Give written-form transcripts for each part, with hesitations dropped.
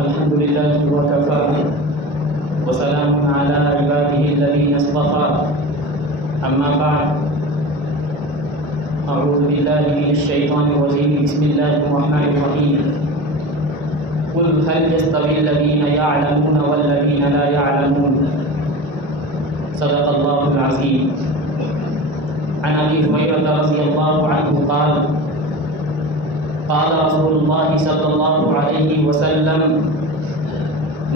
الحمد لله وكفى وسلام على عباده الذين اصطفى أما بعد أعوذ بالله من الشيطان الرجيم بسم الله الرحمن الرحيم قل هل يستوي الذين يعلمون والذين لا يعلمون صدق الله العظيم. عن أبي هريرة رضي الله عنه قال قال رسول الله صلى الله عليه وسلم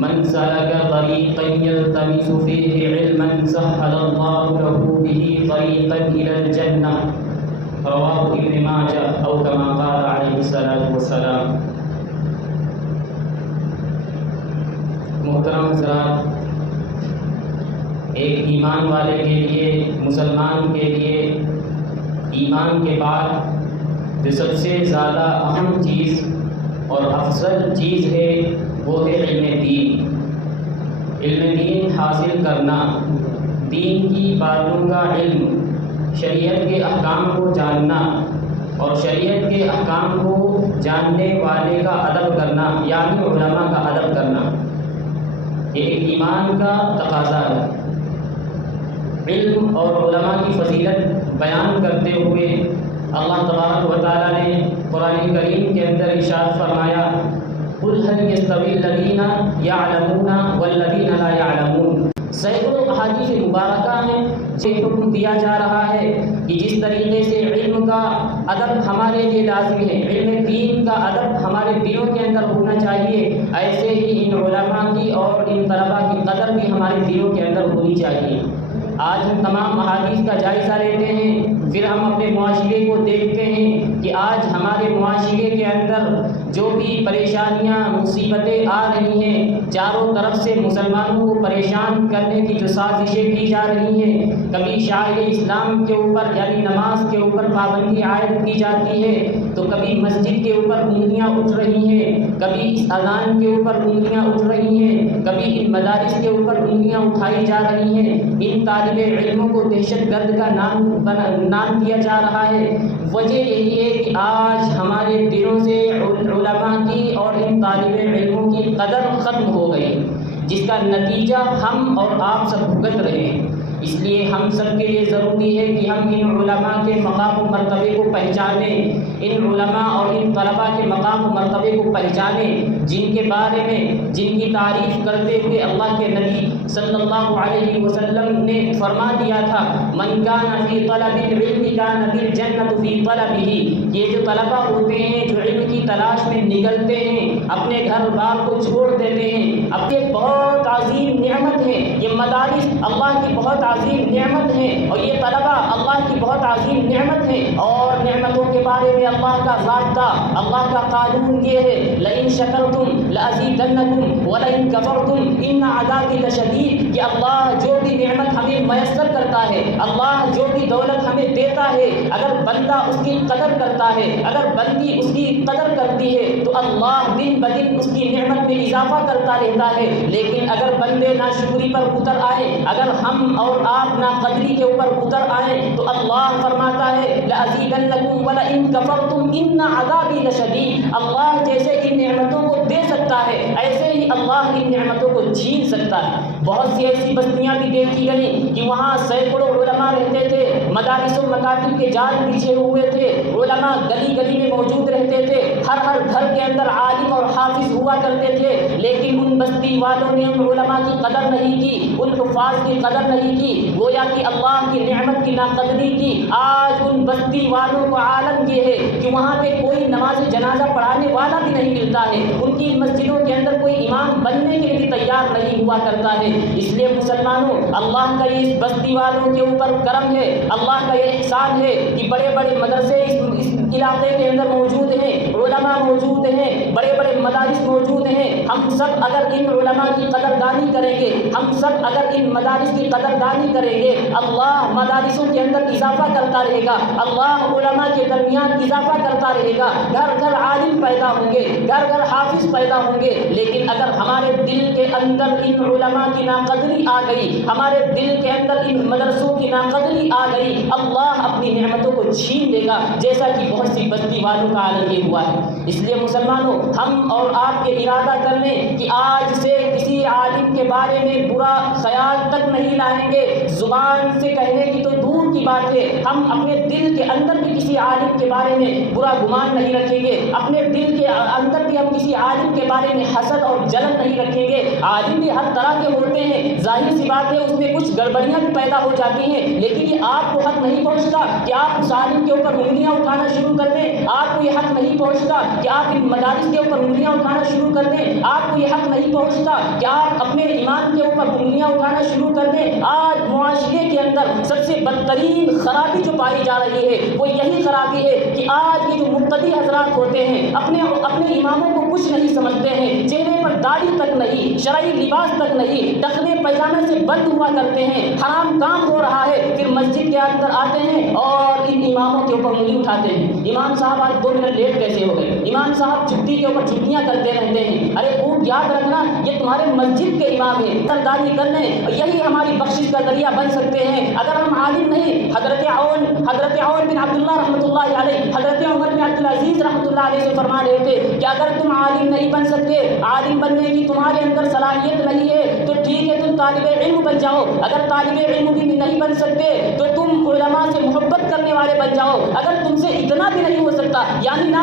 من سلك طريقا يلتمس فيه علما سهل الله له به طريقا إلى الجنة رواه ابن ماجه أو كما قال عليه الصلاة والسلام. محترم حضرات، ایک ایمان والے کے لیے، مسلمان کے لیے ایمان کے بعد جو سب سے زیادہ اہم چیز اور افضل چیز ہے وہ ہے علم دین. علم دین حاصل کرنا، دین کی باتوں کا علم، شریعت کے احکام کو جاننا اور شریعت کے احکام کو جاننے والے کا ادب کرنا، یعنی علماء کا ادب کرنا، یہ ایک ایمان کا تقاضا ہے. علم اور علماء کی فضیلت بیان کرتے ہوئے اللہ تبارک و تعالیٰ نے قرآن کریم کے اندر ارشاد فرمایا قل هل يستوي الذين يعلمون والذين لا يعلمون. سینکڑوں احادیث مبارکہ میں یہ حکم دیا جا رہا ہے کہ جس طریقے سے علم کا ادب ہمارے لیے لازمی ہے، علم دین کا ادب ہمارے دلوں کے اندر ہونا چاہیے، ایسے ہی ان علماء کی اور ان طلباء کی قدر بھی ہمارے دلوں کے اندر ہونی چاہیے. آج ہم تمام احادیث کا جائزہ لیتے ہیں، پھر ہم اپنے معاشرے کو دیکھتے ہیں کہ آج ہمارے معاشرے کے اندر جو بھی پریشانیاں، مصیبتیں آ رہی ہیں، چاروں طرف سے مسلمانوں کو پریشان کرنے کی جو سازشیں کی جا رہی ہیں، کبھی شاعر اسلام کے اوپر یعنی نماز کے اوپر پابندی عائد کی جاتی ہے، تو کبھی مسجد کے اوپر انگلیاں اٹھ رہی ہیں، کبھی اس اذان کے اوپر انگلیاں اٹھ رہی ہیں، کبھی ان مدارس کے اوپر انگلیاں اٹھائی جا رہی ہیں. ان طالب علموں کو دہشت گرد کا نام دیا جا رہا ہے. وجہ یہی ہے کہ آج ہمارے دلوں سے علماء کی اور ان طالب علموں کی قدر ختم ہو گئی، جس کا نتیجہ ہم اور آپ سب بھگت رہے ہیں. اس لیے ہم سب کے لیے ضروری ہے کہ ہم ان علماء کے مقام و مرتبے کو پہچانیں، ان علماء اور ان طلباء کے مقام و مرتبے کو پہچانیں جن کے بارے میں، جن کی تعریف کرتے ہوئے اللہ کے نبی صلی اللہ علیہ وسلم نے فرما دیا تھا من کان فی طلب العلم کان بالجنۃ فی طلبہ. یہ جو طلباء ہوتے ہیں جو علم کی تلاش میں نکلتے ہیں، اپنے گھر بار کو چھوڑ دیتے ہیں، اپنے بہت عظیم نعمت ہے یہ مدارس، اللہ کی بہت عظیم نعمت ہے، اور یہ طلباء اللہ کی بہت عظیم نعمت ہے. اور نعمتوں کے بارے میں اللہ کا ضابطہ، اللہ کا قانون یہ ہے لئن شکرتم لازیدنکم ولئن کفرتم ان عذابی لشدید. کہ اللہ جو بھی نعمت ہمیں میسر کرتا ہے، اللہ جو بھی دولت ہمیں دیتا ہے، اگر بندہ اس کی قدر کرتا ہے، اگر بندی اس کی قدر کرتی ہے تو اللہ دن بدن اس کی نعمت میں اضافہ کرتا رہتا ہے. لیکن اگر بندے ناشکری پر اتر آئے، اگر ہم اور آپ ناقدری کے اوپر اتر آئیں تو اللہ فرماتا ہے لازیدنکم ولئن کفرتم ان عذابی لشدید. اللہ جیسے ان نعمتوں کو دے سکتا ہے، ایسے ہی اللہ ان نعمتوں کو چھین سکتا ہے. بہت سی ایسی بستیاں بھی دیکھی گئیں کہ وہاں سینکڑوں علماء رہتے تھے، مدارس و مکاتب کے جال بچھے ہوئے تھے، علماء گلی گلی میں موجود رہتے تھے، ہر ہر گھر کے اندر عالم اور حافظ ہوا کرتے تھے. لیکن ان بستی والوں نے ان علماء کی قدر نہیں کی، ان حفاظ کی قدر نہیں کی، گویا کہ اللہ کی نعمت کی ناقدری کی. آج ان بستی والوں کو عالم یہ ہے کہ وہاں پہ کوئی نماز جنازہ پڑھانے والا بھی نہیں ملتا ہے، ان کی مسجدوں کے اندر کوئی امام بننے کے لیے تیار نہیں ہوا کرتا ہے. اس لیے مسلمانوں، اللہ کا یہ اس بستی والوں کے اوپر کرم ہے، اللہ کا یہ احسان ہے کہ بڑے بڑے مدرسے اس علاقے کے اندر موجود ہیں، علماء موجود ہیں، بڑے بڑے مدارس موجود ہیں. ہم سب اگر ان علماء کی قدردانی کریں گے، ہم سب اگر ان مدارس کی قدردانی کریں گے، اللہ مدارسوں کے اندر اضافہ کرتا رہے گا، اللہ علماء کے درمیان اضافہ کرتا رہے گا، گھر گھر عالم پیدا ہوں گے، گھر گھر حافظ پیدا ہوں گے. لیکن اگر ہمارے دل کے اندر ان علماء کی ناقدری آ گئی، ہمارے دل کے اندر ان مدرسوں کی ناقدری آ گئی، اللہ اپنی نعمتوں کو چھین لے گا، جیسا کہ بہت سی بستی والوں کا حال یہ ہوا ہے. اس لیے مسلمانوں ہم اور آپ کے ارادہ کر لیں کہ آج سے کسی عالم کے بارے میں برا خیال تک نہیں لائیں گے. زبان سے کہنے کی تو دور کی بات ہے، ہم اپنے دل کے اندر بھی کسی عالم کے بارے میں برا گمان نہیں رکھیں گے. اپنے دل کے اندر بھی ہم کسی عالم کے بارے میں حسد اور جلن نہیں رکھیں گے. عالم بھی ہر طرح کے ہوتے ہیں، ظاہر سی بات ہے اس میں کچھ گڑبڑیاں بھی پیدا ہو جاتی ہیں، لیکن یہ آپ کو حق نہیں پہنچتا کہ آپ اس عالم کے اوپر انگلیاں اٹھانا شروع کر دیں. آپ کو یہ حق نہیں پہنچتا کہ آپ ان مدارس کے اوپر انگلیاں اٹھانا شروع کر دیں. آپ کو یہ حق نہیں پہنچتا کہ آپ اپنے ایمان کے اوپر انگلیاں اٹھانا شروع کر دیں. آج معاشرے کے اندر سب سے بدترین خرابی جو پائی جا رہی ہے وہ یہی خرابی ہے کہ آج کے جو مقتدی حضرات ہوتے ہیں اپنے اماموں کو کچھ نہیں سمجھتے ہیں، چہرے پر داڑھی تک نہیں، شرعی لباس تک نہیں، ٹخنے پیجامے سے بند ہوا کرتے ہیں، حرام کام ہو رہا ہے، پھر مسجد کے اندر آتے ہیں اور ان اماموں کے اوپر انگلی اٹھاتے ہیں. امام صاحب آج 2 منٹ لیٹ کیسے ہو گئے؟ امام صاحب چھٹی کے اوپر چھٹیاں کرتے رہتے ہیں. ارے خوب یاد رکھنا یہ تمہارے مسجد کے امام ہیں، سرداری کر لیں، یہی ہماری بخشش کا ذریعہ بن سکتے ہیں. اگر ہم عالم نہیں، حضرت عون بن عبداللہ رحمۃ اللہ علیہ، حضرت عمر بن عبدالعزیز رحمۃ اللہ علیہ سے فرما رہے تھے کہ اگر تم عالم نہیں بن سکتے، عالم بننے کی تمہارے اندر صلاحیت نہیں ہے تو ٹھیک ہے تم طالب علم بن جاؤ. اگر طالب علم بھی نہیں بن سکتے تو تم علماء سے محبت کرنے والے بن جاؤ. اگر تم سے اتنا بھی نہیں ہو سکتا، یعنی نہ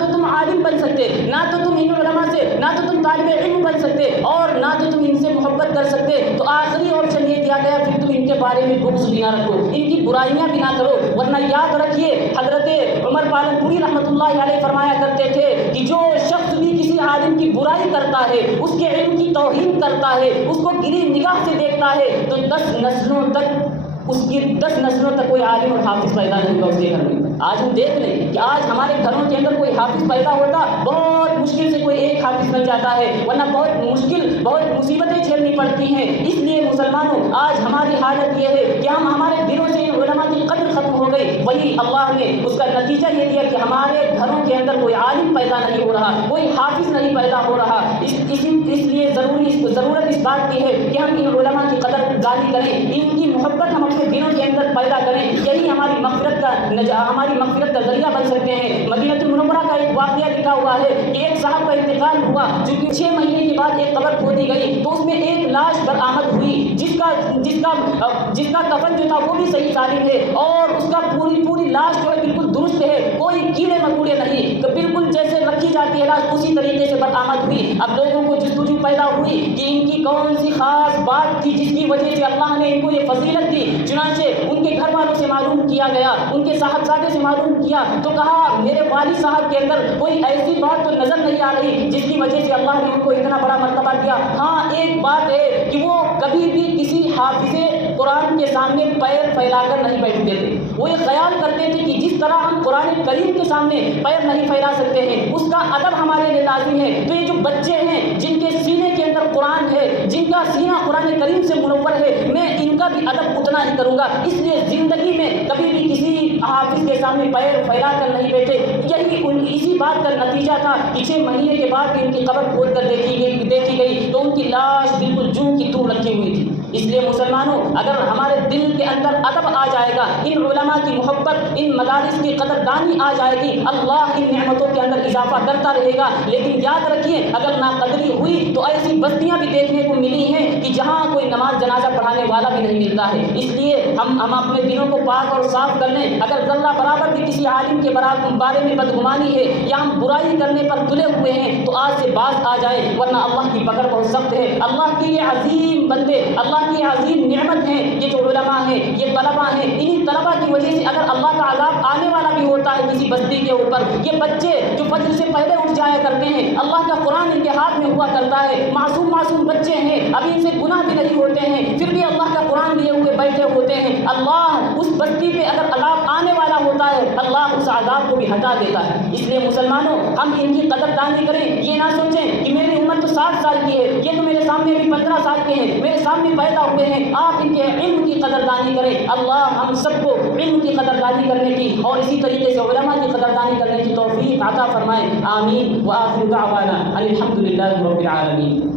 تو تم عالم بن سکتے، نہ تو تم ان علماء سے، نہ تو تم طالب علم بن سکتے اور نہ تو تم ان سے محبت کر سکتے، تو آخری آپشن یہ دیا گیا پھر تم ان کے بارے میں بغض بھی نہ رکھو، ان کی برائیاں بھی نہ کرو. ورنہ یاد رکھیے حضرت عمر پالن پوری رحمۃ اللہ علیہ فرمایا کرتے تھے کہ جو شخص بھی کسی عالم کی برائی کرتا ہے، اس کے علم کی توہین کرتا ہے، اس کو گری نگاہ سے دیکھتا ہے، تو 10 نسلوں تک کوئی عالم اور حافظ پیدا نہیں ہوگا اس کے گھر میں. آج ہم دیکھ لیں کہ آج ہمارے گھروں کے اندر کوئی حافظ پیدا ہوتا بہت مشکل سے کوئی ایک حافظ بن جاتا ہے، ورنہ بہت مصیبتیں جھیلنی پڑتی ہیں. اس لیے مسلمانوں آج ہماری حالت یہ ہے کہ ہمارے دلوں سے علماء کی قدر ختم ہو گئی. وہی اللہ نے اس کا نتیجہ یہ دیا کہ ہمارے گھروں کے اندر کوئی عالم پیدا نہیں ہو رہا، کوئی حافظ نہیں پیدا ہو رہا. اس لیے ضرورت اس بات کی ہے کہ ہم ان علماء کی قدر دانی کریں، ان کی محبت ہم اپنے دلوں کے اندر پیدا کریں. یہی ہماری مغفرت کا ذریعہ بن سکتے ہیں. مدینہ المنورہ کا ایک واقعہ لکھا ہوا ہے کہ ایک صاحب کا انتقال ہوا، جو کہ 6 مہینے کے بعد ایک قبر کھودی گئی تو اس میں ایک لاش برآمد ہوئی جس کا کفن جو تھا وہ بھی صحیح سالم ہے اور اس کا پوری لاش جو ہے بالکل درست ہے، کوئی کیڑے مکوڑے نہیں، تو بالکل جیسے رکھی جاتی ہے لاش اسی طریقے سے برآمد ہوئی. اب لوگوں کو جستجو پیدا ہوئی کہ ان کی کون سی خاص بات تھی جس کی وجہ سے اللہ نے ان کو یہ فضیلت دی. چنانچہ ان کے گھر والوں سے معلوم کیا گیا، ان کے صاحبزادے سے معلوم کیا تو کہا میرے والد صاحب کے اندر کوئی ایسی بات تو نظر نہیں آ رہی جس کی وجہ سے اللہ نے ان کو اتنا بڑا مرتبہ دیا. ہاں ایک بات ہے کہ وہ کبھی بھی کسی حافظ قرآن کے سامنے پیر پھیلا کر نہیں بیٹھتے تھے. وہ یہ خیال کرتے تھے کہ جس طرح ہم قرآن کریم کے سامنے پیر نہیں پھیلا سکتے ہیں اس کا ادب ہمارے لیے لازم ہے. تو یہ جو بچے ہیں جن کے سینے کے اندر قرآن ہے، جن کا سینہ قرآن کریم سے منور ہے، میں ان کا بھی ادب اتنا ہی کروں گا. اس لیے زندگی میں کبھی بھی کسی حافظ کے سامنے پیر پھیلا کر نہیں بیٹھے. اسی بات کا نتیجہ تھا کہ 6 مہینے کے بعد ان کی قبر کھود کر دیکھی گئی تو ان کی لاش بالکل جوں کی توں رکھی ہوئی تھی. اس لیے مسلمانوں اگر ہمارے دل کے اندر ادب آ جائے گا، ان علماء کی محبت، ان مدارس کی قدردانی آ جائے گی، اللہ ان نعمتوں کے اندر اضافہ کرتا رہے گا. لیکن یاد رکھیے اگر ناقدری ہوئی تو ایسی بستیاں بھی دیکھنے کو ملی ہیں کہ جہاں کوئی نماز جنازہ پڑھانے والا بھی نہیں ملتا ہے. اس لیے ہم اپنے دلوں کو پاک اور صاف کر لیں. اگر ذرہ برابر بھی کسی عالم کے بارے میں بدگمانی ہے یا ہم برائی کرنے پر تلے ہوئے ہیں تو آج سے باز آ جائے، ورنہ اللہ کی پکڑ بہت سخت ہے. اللہ کی یہ عظیم بندے، اللہ کی عظیم نعمت ہیں یہ جو علماء ہیں، یہ طلباء ہیں. انہی طلباء کی وجہ سے اگر اللہ کا عذاب آنے والا بھی ہوتا ہے کسی بستی کے اوپر، یہ بچے جو فجر سے پہلے اٹھ جایا کرتے ہیں، اللہ کا قرآن ان کے ہاتھ میں ہوا کرتا ہے، معصوم بچے ہیں، ابھی ان سے گناہ بھی نہیں ہوتے ہیں، پھر بھی اللہ کا قرآن لیے ہوئے بیٹھے ہوتے ہیں. اللہ اس بستی پہ اگر عذاب آنے والا ہوتا ہے اللہ اس عذاب کو بھی ہٹا دیتا ہے. اس لیے مسلمانوں ہم ان کی قدردانی کریں. یہ نہ سوچیں کہ میری عمر تو 60 سال کی ہے، یہ تو میرے سامنے بھی 15 سال کے ہیں، میرے سامنے پیدا ہوئے ہیں. آپ ان کے علم کی قدردانی کریں. اللہ ہم سب کو علم کی قدردانی کرنے کی اور اسی طریقے سے علماء کی قدردانی کرنے کی توفیق عطا فرمائے. آمین. وآخر دعوانا الحمد للہ رب العالمین.